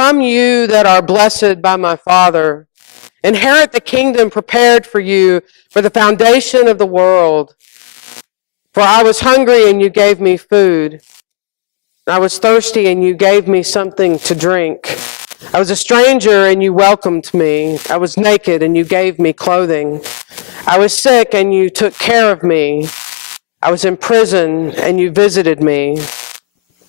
Come you that are blessed by my Father, inherit the kingdom prepared for you for the foundation of the world. For I was hungry and you gave me food. I was thirsty and you gave me something to drink. I was a stranger and you welcomed me. I was naked and you gave me clothing. I was sick and you took care of me. I was in prison and you visited me.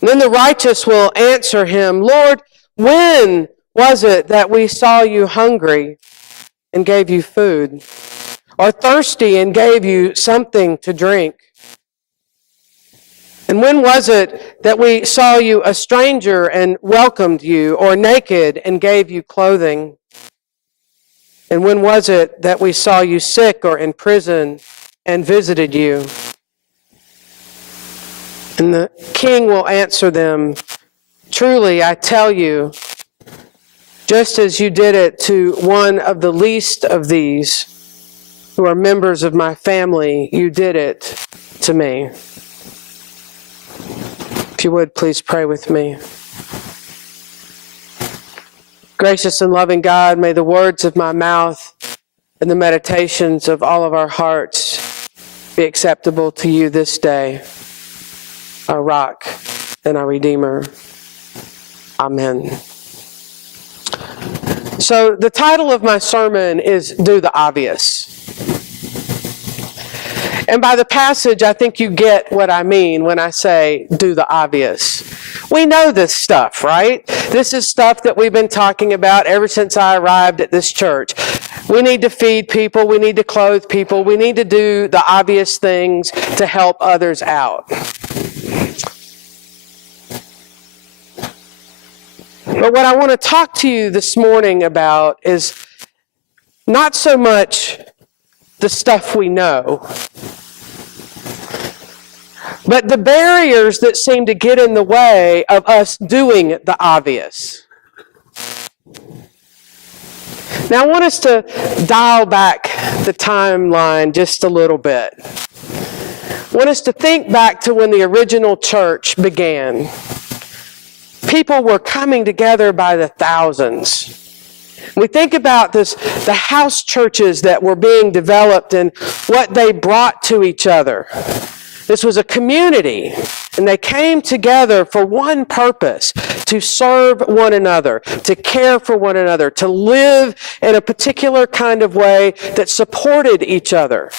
And then the righteous will answer him, Lord, when was it that we saw you hungry and gave you food, or thirsty and gave you something to drink? And when was it that we saw you a stranger and welcomed you, or naked and gave you clothing? And when was it that we saw you sick or in prison and visited you? And the king will answer them, truly, I tell you, just as you did it to one of the least of these who are members of my family, you did it to me. If you would, please pray with me. Gracious and loving God, may the words of my mouth and the meditations of all of our hearts be acceptable to you this day, our rock and our Redeemer. Amen. So the title of my sermon is Do the Obvious. And by the passage, I think you get what I mean when I say do the obvious. We know this stuff, right? This is stuff that we've been talking about ever since I arrived at this church. We need to feed people. We need to clothe people. We need to do the obvious things to help others out. But what I want to talk to you this morning about is not so much the stuff we know, but the barriers that seem to get in the way of us doing the obvious. Now, I want us to dial back the timeline just a little bit. I want us to think back to when the original church began. People were coming together by the thousands. We think about the house churches that were being developed and what they brought to each other. This was a community, and they came together for one purpose: to serve one another, to care for one another, to live in a particular kind of way that supported each other.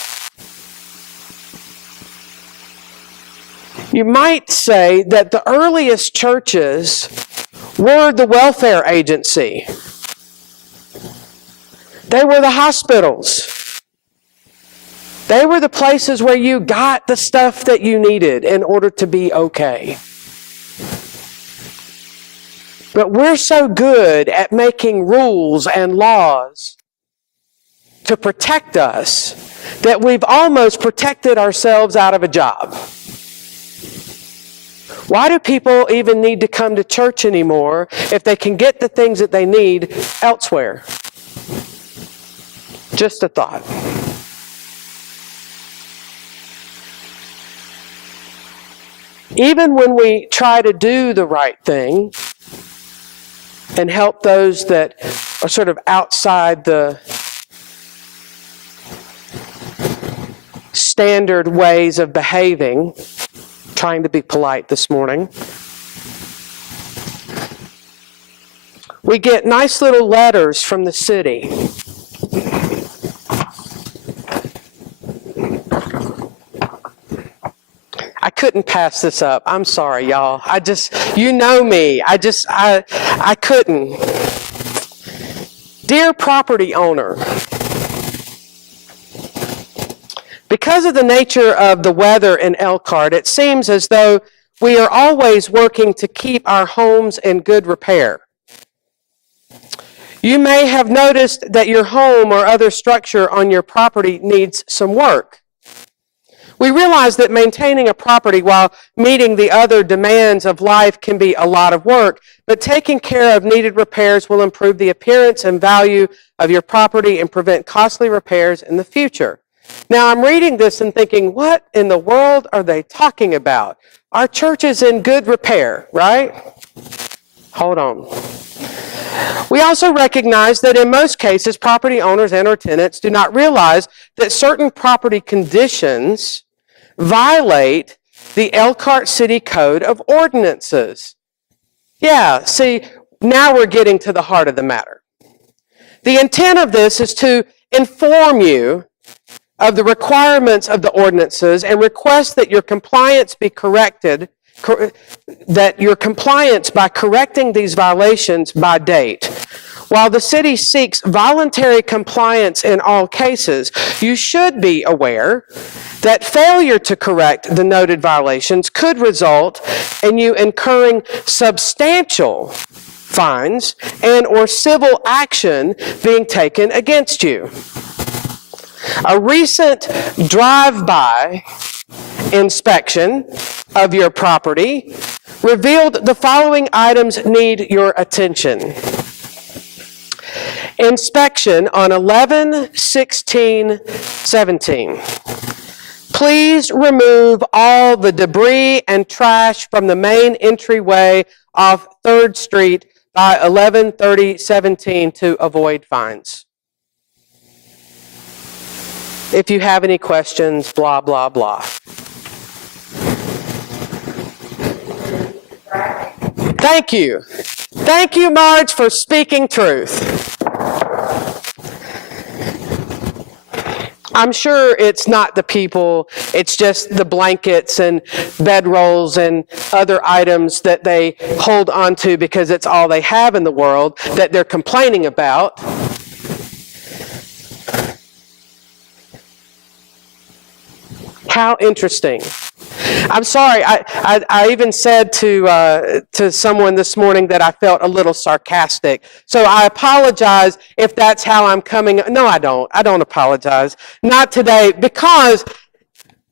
You might say that the earliest churches were the welfare agency. They were the hospitals. They were the places where you got the stuff that you needed in order to be okay. But we're so good at making rules and laws to protect us that we've almost protected ourselves out of a job. Why do people even need to come to church anymore if they can get the things that they need elsewhere? Just a thought. Even when we try to do the right thing and help those that are sort of outside the standard ways of behaving, trying to be polite this morning, we get nice little letters from the city. I couldn't pass this up. I'm sorry, y'all. You know me. I couldn't. Dear property owner, because of the nature of the weather in Elkhart, it seems as though we are always working to keep our homes in good repair. You may have noticed that your home or other structure on your property needs some work. We realize that maintaining a property while meeting the other demands of life can be a lot of work, but taking care of needed repairs will improve the appearance and value of your property and prevent costly repairs in the future. Now, I'm reading this and thinking, what in the world are they talking about? Our church is in good repair, right? Hold on. We also recognize that in most cases, property owners and or tenants do not realize that certain property conditions violate the Elkhart City Code of Ordinances. Yeah, see, now we're getting to the heart of the matter. The intent of this is to inform you of the requirements of the ordinances and request that your compliance be corrected, that your compliance by correcting these violations by date. While the city seeks voluntary compliance in all cases, you should be aware that failure to correct the noted violations could result in you incurring substantial fines and or civil action being taken against you. A recent drive-by inspection of your property revealed the following items need your attention. Inspection on 11/16/17. Please remove all the debris and trash from the main entryway off 3rd Street by 11/30/17 to avoid fines. If you have any questions, blah, blah, blah. Thank you. Thank you, Marge, for speaking truth. I'm sure it's not the people, it's just the blankets and bedrolls and other items that they hold onto because it's all they have in the world that they're complaining about. How interesting. I'm sorry, I even said to someone this morning that I felt a little sarcastic. So I apologize if that's how I'm coming. No, I don't. I don't apologize. Not today, because,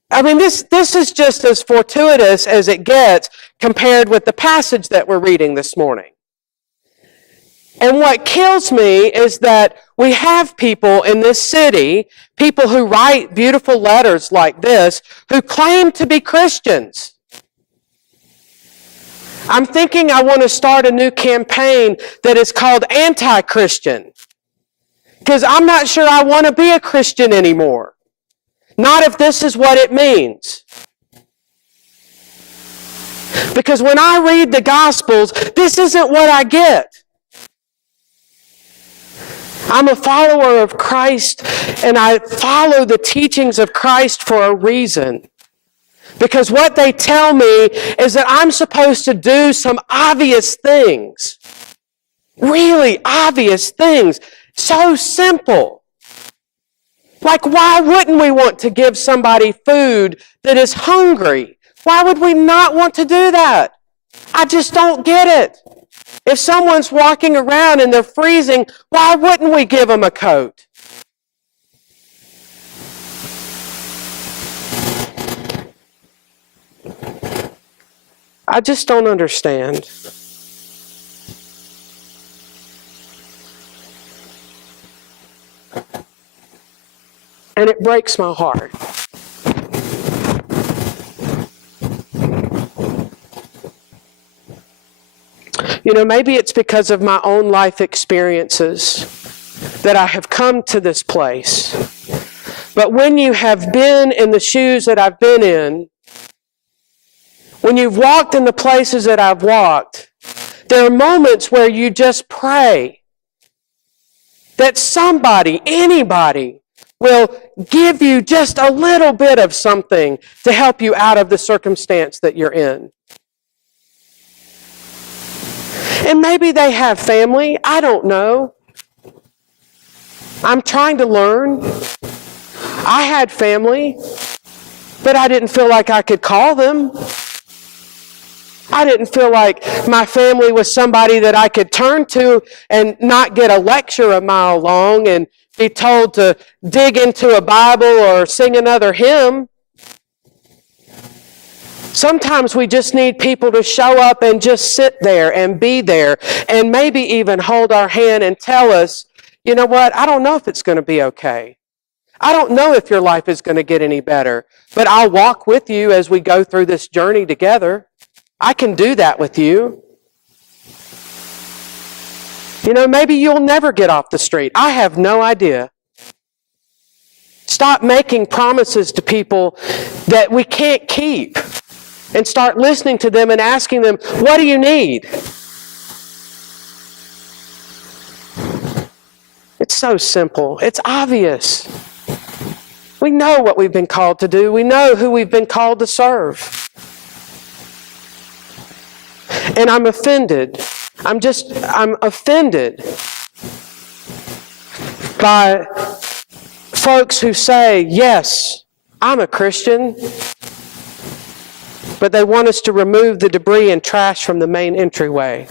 I mean, this is just as fortuitous as it gets compared with the passage that we're reading this morning. And what kills me is that we have people in this city, people who write beautiful letters like this, who claim to be Christians. I'm thinking I want to start a new campaign that is called anti-Christian, because I'm not sure I want to be a Christian anymore. Not if this is what it means. Because when I read the Gospels, this isn't what I get. I'm a follower of Christ, and I follow the teachings of Christ for a reason. Because what they tell me is that I'm supposed to do some obvious things. Really obvious things. So simple. Like, why wouldn't we want to give somebody food that is hungry? Why would we not want to do that? I just don't get it. If someone's walking around and they're freezing, why wouldn't we give them a coat? I just don't understand. And it breaks my heart. You know, maybe it's because of my own life experiences that I have come to this place. But when you have been in the shoes that I've been in, when you've walked in the places that I've walked, there are moments where you just pray that somebody, anybody, will give you just a little bit of something to help you out of the circumstance that you're in. And maybe they have family. I don't know. I'm trying to learn. I had family, but I didn't feel like I could call them. I didn't feel like my family was somebody that I could turn to and not get a lecture a mile long and be told to dig into a Bible or sing another hymn. Sometimes we just need people to show up and just sit there and be there and maybe even hold our hand and tell us, you know what, I don't know if it's going to be okay. I don't know if your life is going to get any better, but I'll walk with you as we go through this journey together. I can do that with you. Maybe you'll never get off the street. I have no idea. Stop making promises to people that we can't keep and start listening to them and asking them, what do you need? It's so simple. It's obvious. We know what we've been called to do. We know who we've been called to serve. And I'm offended. I'm offended by folks who say, yes, I'm a Christian, but they want us to remove the debris and trash from the main entryway.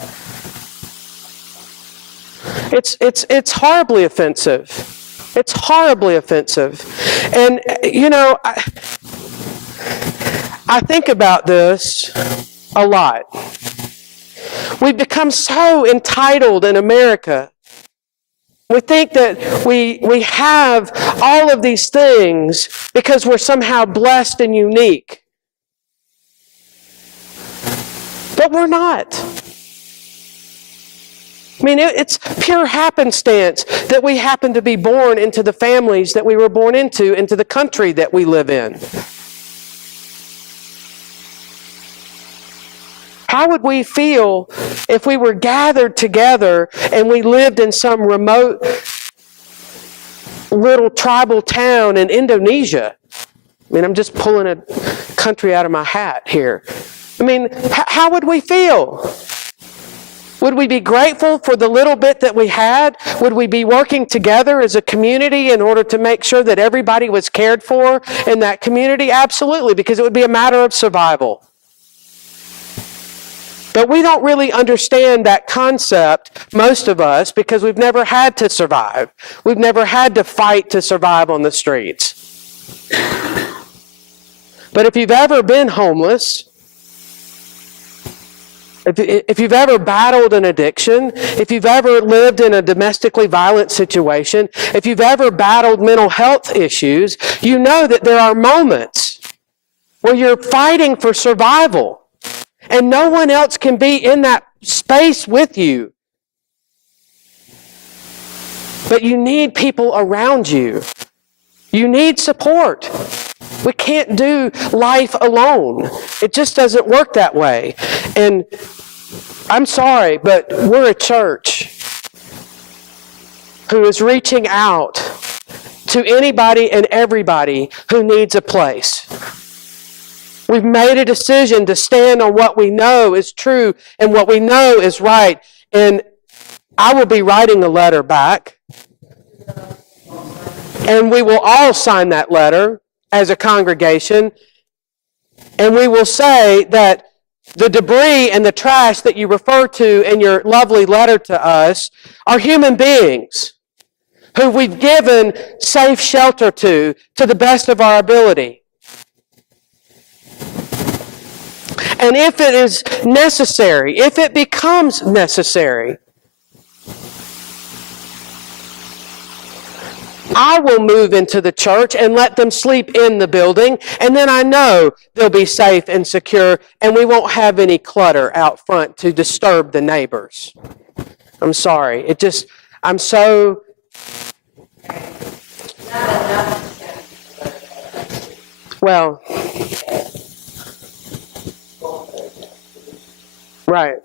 It's horribly offensive. It's horribly offensive. And, I think about this a lot. We've become so entitled in America. We think that we have all of these things because we're somehow blessed and unique. But we're not. It's pure happenstance that we happen to be born into the families that we were born into the country that we live in. How would we feel if we were gathered together and we lived in some remote little tribal town in Indonesia? I'm just pulling a country out of my hat here. How would we feel? Would we be grateful for the little bit that we had? Would we be working together as a community in order to make sure that everybody was cared for in that community? Absolutely, because it would be a matter of survival. But we don't really understand that concept, most of us, because we've never had to survive. We've never had to fight to survive on the streets. But if you've ever been homeless, if you've ever battled an addiction, if you've ever lived in a domestically violent situation, if you've ever battled mental health issues, you know that there are moments where you're fighting for survival. And no one else can be in that space with you. But you need people around you. You need support. We can't do life alone. It just doesn't work that way. And I'm sorry, but we're a church who is reaching out to anybody and everybody who needs a place. We've made a decision to stand on what we know is true and what we know is right. And I will be writing a letter back. And we will all sign that letter as a congregation. And we will say that the debris and the trash that you refer to in your lovely letter to us are human beings who we've given safe shelter to the best of our ability. And if it is necessary, if it becomes necessary, I will move into the church and let them sleep in the building, and then I know they'll be safe and secure, and we won't have any clutter out front to disturb the neighbors. I'm sorry. I'm so... Well... Right.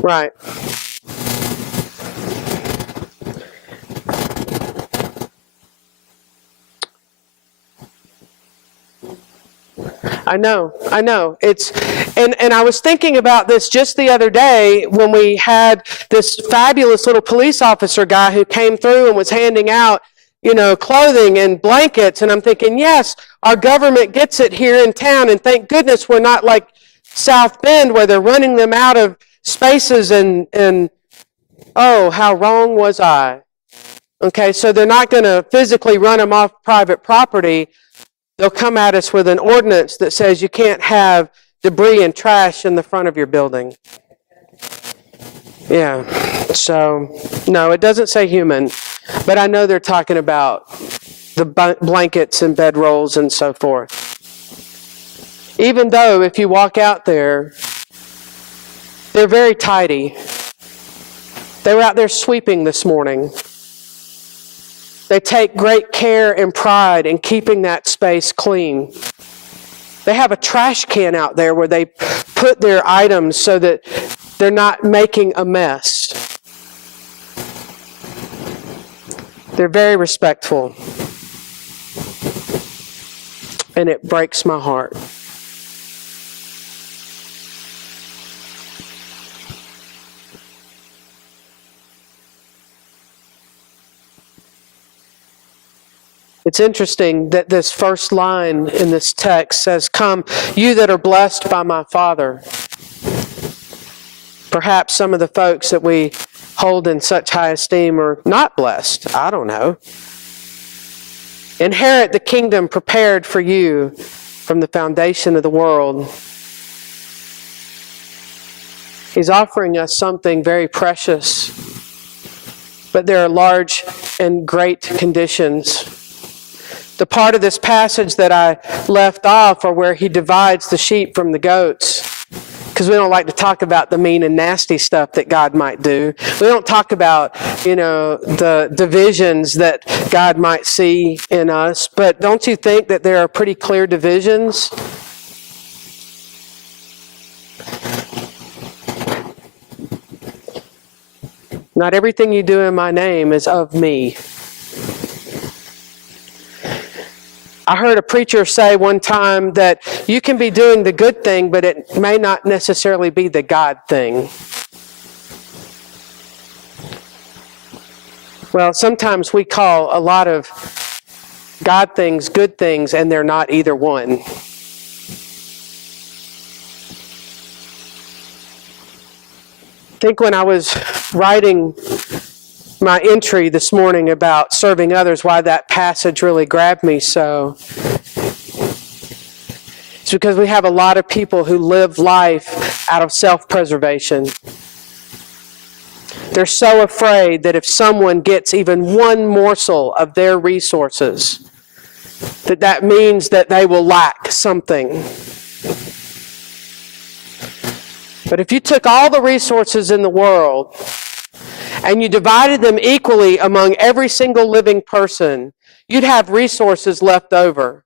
Right. I know. And I was thinking about this just the other day when we had this fabulous little police officer guy who came through and was handing out, clothing and blankets. And I'm thinking, yes, our government gets it here in town. And thank goodness we're not like South Bend where they're running them out of spaces and oh, how wrong was I? Okay, so they're not going to physically run them off private property. They'll come at us with an ordinance that says you can't have debris and trash in the front of your building. Yeah, so no, it doesn't say human, but I know they're talking about the blankets and bedrolls and so forth. Even though if you walk out there They're very tidy. They were out there sweeping this morning. They take great care and pride in keeping that space clean. They have a trash can out there where they put their items so that they're not making a mess. They're very respectful. And it breaks my heart. It's interesting that this first line in this text says, "Come, you that are blessed by my Father." Perhaps some of the folks that we hold in such high esteem are not blessed. I don't know. Inherit the kingdom prepared for you from the foundation of the world. He's offering us something very precious, but there are large and great conditions. The part of this passage that I left off are where he divides the sheep from the goats, because we don't like to talk about the mean and nasty stuff that God might do. We don't talk about, the divisions that God might see in us, but don't you think that there are pretty clear divisions? Not everything you do in my name is of me. I heard a preacher say one time that you can be doing the good thing, but it may not necessarily be the God thing. Well, sometimes we call a lot of God things good things, and they're not either one. I think when I was writing my entry this morning about serving others, why that passage really grabbed me so. It's because we have a lot of people who live life out of self-preservation. They're so afraid that if someone gets even one morsel of their resources, that means that they will lack something. But if you took all the resources in the world and you divided them equally among every single living person, you'd have resources left over.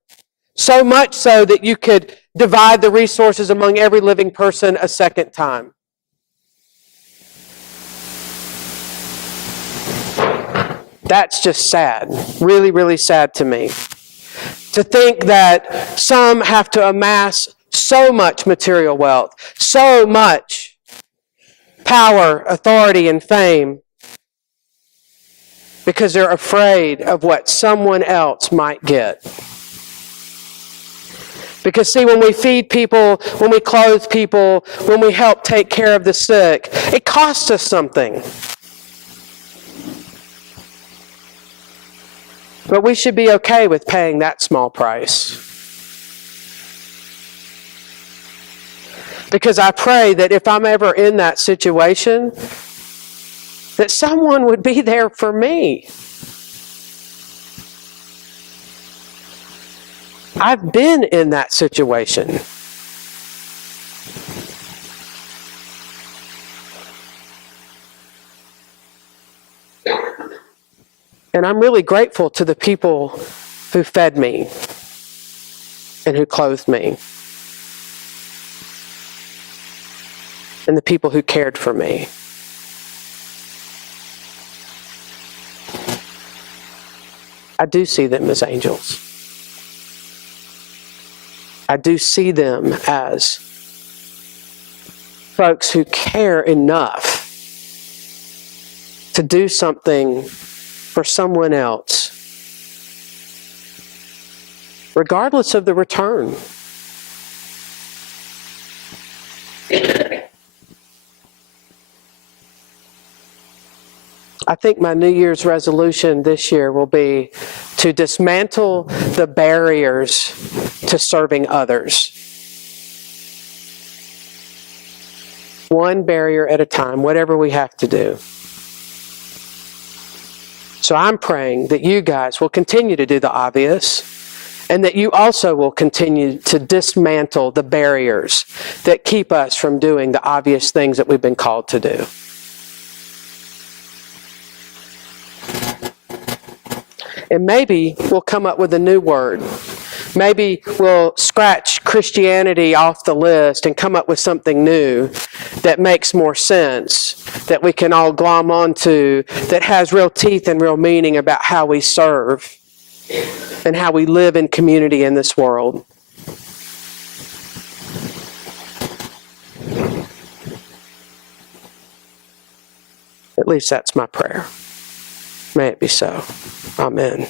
So much so that you could divide the resources among every living person a second time. That's just sad. Really, really sad to me. To think that some have to amass so much material wealth, so much power, authority, and fame, because they're afraid of what someone else might get. Because see, when we feed people, when we clothe people, when we help take care of the sick, it costs us something. But we should be okay with paying that small price. Because I pray that if I'm ever in that situation, that someone would be there for me. I've been in that situation. And I'm really grateful to the people who fed me and who clothed me, and the people who cared for me. I do see them as angels. I do see them as folks who care enough to do something for someone else, regardless of the return. I think my New Year's resolution this year will be to dismantle the barriers to serving others. One barrier at a time, whatever we have to do. So I'm praying that you guys will continue to do the obvious and that you also will continue to dismantle the barriers that keep us from doing the obvious things that we've been called to do. And maybe we'll come up with a new word. Maybe we'll scratch Christianity off the list and come up with something new that makes more sense, that we can all glom onto, that has real teeth and real meaning about how we serve and how we live in community in this world. At least that's my prayer. May it be so. Amen.